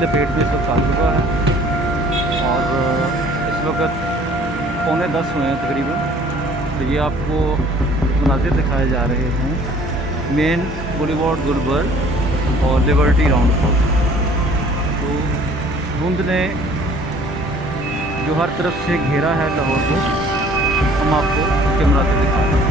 लपेट में इस वक्त आ चुका है और इस वक्त 9:45 हुए हैं तकरीबन। तो ये आपको मनाज़िर दिखाए जा रहे हैं मेन बुलेवार्ड गुलबर्ग और लिबर्टी राउंड अबाउट। तो धुंध ने जो हर तरफ से घेरा है लाहौर को, हम आपको उसके मनाज़िर दिखा रहे हैं।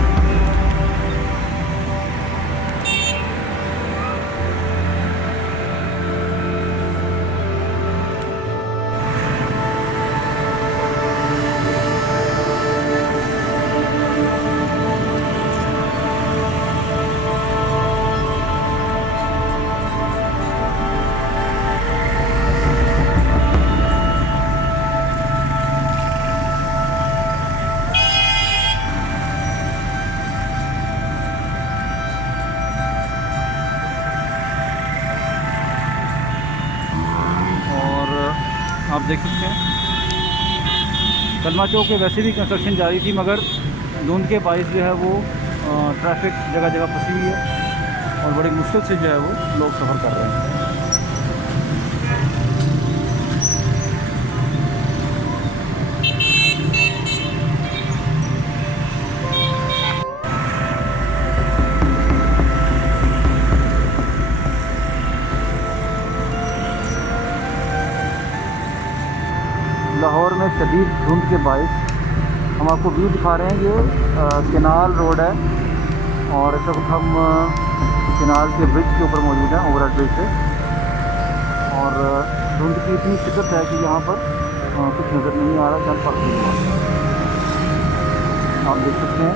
आप देख सकते हैं कलमा चौक पे वैसे भी कंस्ट्रक्शन जारी थी, मगर धुंध के बाइस जो है वो ट्रैफिक जगह जगह फंसी हुई है और बड़ी मुश्किल से जो है वो लोग सफ़र कर रहे हैं। लाहौर में शदीद धुंध के बाइस हम आपको व्यू दिखा रहे हैं। ये केनाल रोड है और इस वक्त हम केनाल के ब्रिज के ऊपर मौजूद हैं, ओवरहेड ब्रिज पे। और धुंध की इतनी शिद्दत है कि यहाँ पर कुछ नज़र नहीं आ रहा, चंद फर्क नहीं हुआ। आप देख सकते हैं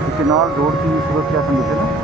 कि केनाल रोड की इस वक्त क्या कंडीशन है।